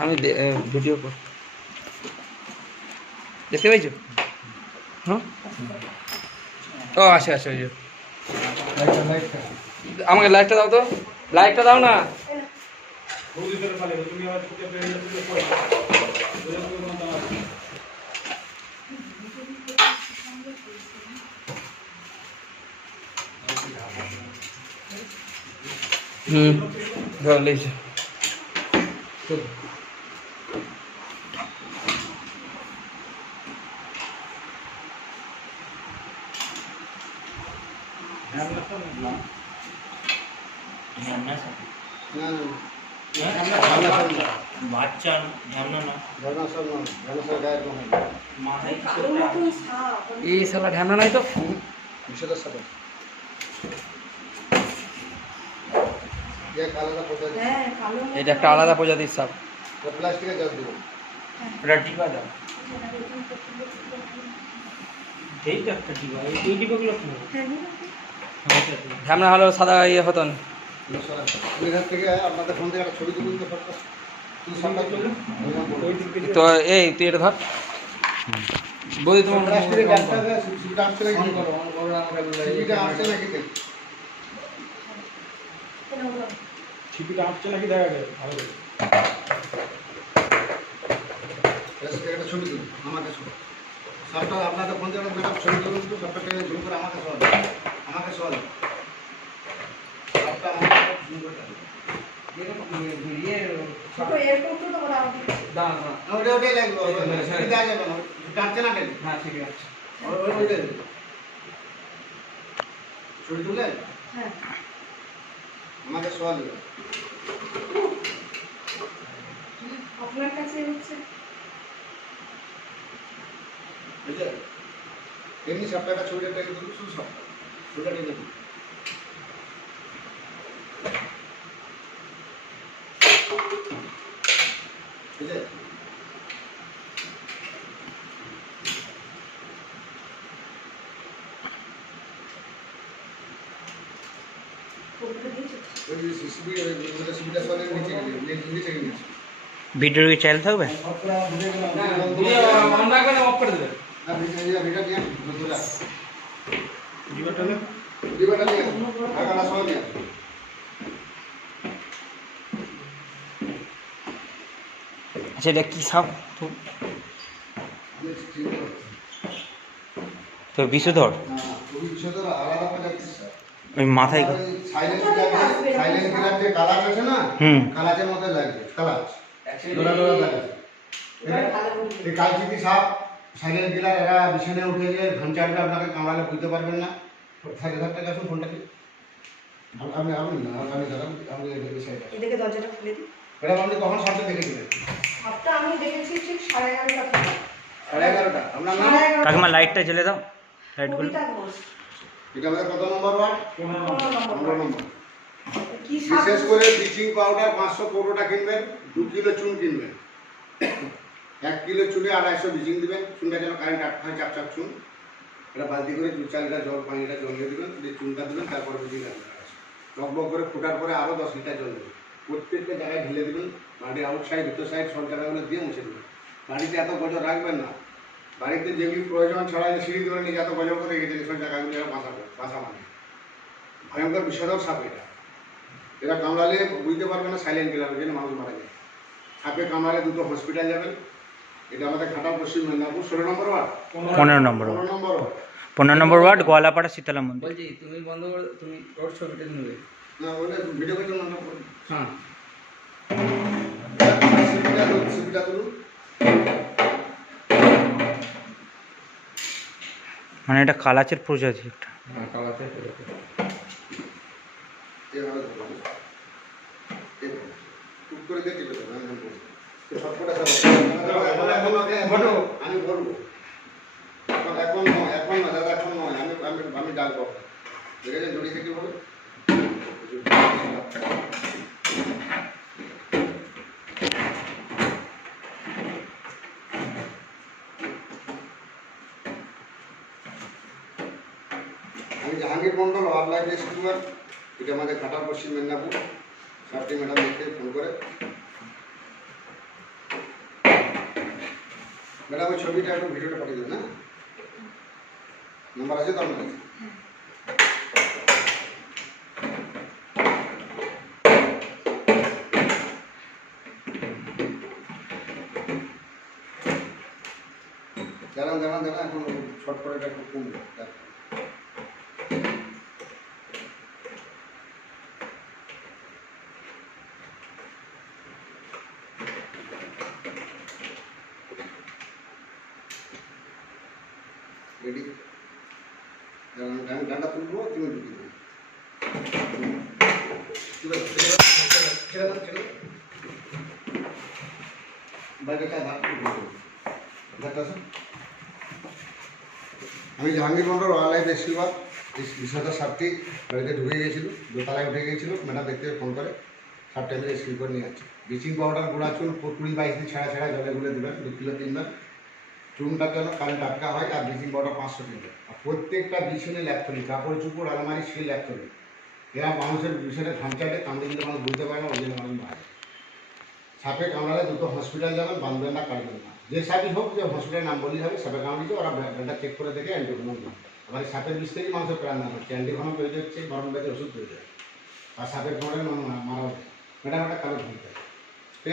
আমি ভিডিও কর। দেখতে পাইছো? হ্যাঁ ও আসে আসে ওই আমাকে লাইটটা দাও তো। লাইটটা দাও না। হুম ধরে পালিয়ে গেলো। তুমি আবার ছুটে বেরিয়ে তুমি পড়ে যাও। বেরিয়ে তুমি কোনো দাঁড়াও না। হুম ধর লেগেছে বাচ্চা ঝামনা না মাথায় কিছু কালো মতন সাপ এই শালা ঢ্যামনা নাই তো হ্যাঁ কালো এটা একটা আলাদা প্রজাতির সাপ। প্লাস্টিকের জল দিব এটা দাও হবে ঢ্যামনা হলেও সাদা ইয়ে হতন থেকে আপনাদের ফোন থেকে একটা ছবি তুলুন তো এই তুই এটা ধর। বৌদি তোমার প্লাস্টিকের ব্যাগটা নাকি দেখ ছিপিটা আসছে নাকি দেখা যায়? ভালো করে। একটা ছবি তুলুন আমাকে ছবি। সবটা আপনাদের ফোন থেকে ম্যাডাম ছবি তুলুন তো সবটা জুম করে আমাকে সবাই আমাকে সবাই সবটা আমাকে জুম করে ছোট এয়ারপোর্ট তো তোমরা দাঁড়া দাঁড়া না, ওটা ওটাই লাগবে ছবি টানছে হ্যাঁ। আমাকে দেবে। আপনার কাছে হচ্ছে? এমনি সপ্তাহটা ছবিটা টেনে তুলুন শুধু সপ্তাহ ছবিটা টেনে তুলুন বুঝলে ফটোটা ভিডিও কি চ্যানেল থাকবে? দিয়ে আচ্ছা এটা কি সাপ? তো তো বিষধর হ্যাঁ খুবই বিষয় তো আলাদা প্রজাতির স্যার ওই মাথায় সাইলেন্ট কিলার সাইলেন্ট কিলার যে কালার আছে না হুম। কালাচের মতো লাগছে কালাচ ডোরা ডোরা করে এই কালচিতি সাপ সাইলেন্ট কিলার এরা বিছানে উঠে যে ঘন চাটবে আপনাকে কামড়ালে বুঝতে পারবেন না। সাইড হাজার টাকা আসুন ফোনটা কি আপনি আপনি না দাঁড়ান আমি এদিকে দরজাটা খুলে দিই। ম্যাডাম আপনি কখন সাপটা দেখেছিলেন? সাপটা আমি দেখেছি ঠিক সাড়ে এগারোটা সাড়ে আপনার নাম? কাকিমা লাইটটা জ্বেলে দাও। লাইটগুলো কবিতা ঘোষ। এটা আমাদের কত নম্বর ওয়ার্ড? পনেরো নম্বর। বিশেষ করে ব্লিচিং পাউডার পাঁচশো পনেরোটা কিনবেন দু কিলো চুন কিনবেন। এক কিলো চুনে আড়াইশো ব্লিচিং দিবেন চুনটা যেন কারেন্ট আট হয় চাপ চাপ চুন। এটা বালতি করে দু চার লিটার জল পানিটা জল দিয়ে দিবেন দিয়ে চুনটা দিবেন তারপরে ব্লিচিং টকবক করে ফোটার পরে আরও দশ লিটার জল দেবেন। প্রত্যেকটা জায়গায় ঢেলে দেবেন বাড়ির আউট সাইড ভিতর সাইড সব জায়গাগুলো দিয়ে মুছে দেবেন। বাড়িতে এত গজর রাখবেন না। বাড়িতে যেগুলি প্রয়োজন ছাড়া সিঁড়ি ধরে নিয়ে এত গজর করে রেখেছে সব জায়গাগুলো এরা বাসা করে বাসা মানে ভয়ঙ্কর বিষধর সাপ এটা এরা কামড়ালে বুঝতে পারবে না সাইলেন্ট কিলার জন্য মানুষ মারা যায় সাপে কামড়ালে দুটো হসপিটাল যাবেন এটা আমাদের ঘাটাল পশ্চিম মেদিনীপুর ষোলো নম্বর ওয়ার্ড পনেরো নম্বর ওয়ার্ড নম্বর ওয়ার্ড পনেরো নম্বর ওয়ার্ড গোয়ালাপাড়া শীতলা মন্দির বলছি তুমি বন্ধ করে তুমি ওর ছবিটা নেবে না ওটা ভিডিও করতে মনে করুন হ্যাঁ সিপিটা তুলুন সিপিটা তুলুন মানে এটা কালাচের প্রজাতি একটা। হ্যাঁ আমি বলব। তো সব এখন এখন দাদা নয়। আমি ডাকবো ঠিক আছে জড়িয়ে থেকে বলো। আমি Jahangir Mondal wildlife rescuer এটা আমাদের কাটাল পশ্চিম মেদিনীপুর। সাপটি ম্যাডাম দেখতে ফোন করে। ম্যাডাম ওই ছবিটা একটু ভিডিওটা পাঠিয়ে দেবেন হ্যাঁ? নম্বর আছে তো আপনার? জানান দাঁড়ান দাঁড়ান দাঁড়ান, এখন শর্ট করে এটা একটু কমবে। রেডি দাঁড়ান ডান ডানটা তুলবো তুমি ঢুকিয়ে দেবে তুলে দাও, ছেড়ে দাও, ছেড়ে দাও, ছেড়ে দাও। বাইরে কাজ হাত তুলে দাও। দেখতে আসো। আমি জাহাঙ্গীর মন্ডল রয়্যাল লাইফ এসিলবার এই বিশ হাজার সাতটি বাড়িতে ঢুকে গিয়েছিল দোতলায় উঠে গিয়েছিল ম্যাডাম দেখতে পেয়ে ফোন করে সাতটা মিলে স্কিল করে নিয়ে যাচ্ছে ব্লিচিং পাউডার গুঁড়া চুন কুড়ি বাইশ দিন ছাড়া ছাড়া জলে গুলে দেবেন দু কিলো তিনবার চুনটার জন্য কারেন্ট আটকা হয় আর ব্লিচিং পাউডার পাঁচশো কিলো আর প্রত্যেকটা বিছানে ল্যাপটলি কাপড় চুপড় আলমারি সেই ল্যাপটলি এরা মানুষের ধান চাটে, কামড়ে দিলে মানুষ বুঝতে পারে না, ওই জন্য মানুষ মারে সাপে কামড়ালে দুটো হসপিটাল যাবেন বাঁধবেন না কাটবেন না। যে সাপই হোক, যে হসপিটালের নাম বললেই হবে, সাপে কামড়িয়েছে ওরা ব্যাপারটা চেক করে দেখে অ্যান্টিভেনম দেবে আবার সাপের বিষ থেকেই মানুষের প্রাণ না হচ্ছে অ্যান্টিভেনম তৈরি হচ্ছে, গরম ব্যাধি ওষুধ তৈরি হয় আর সাপের কামড়ে মারা যায় ম্যাডাম একটা কালো ধরতে ঠিক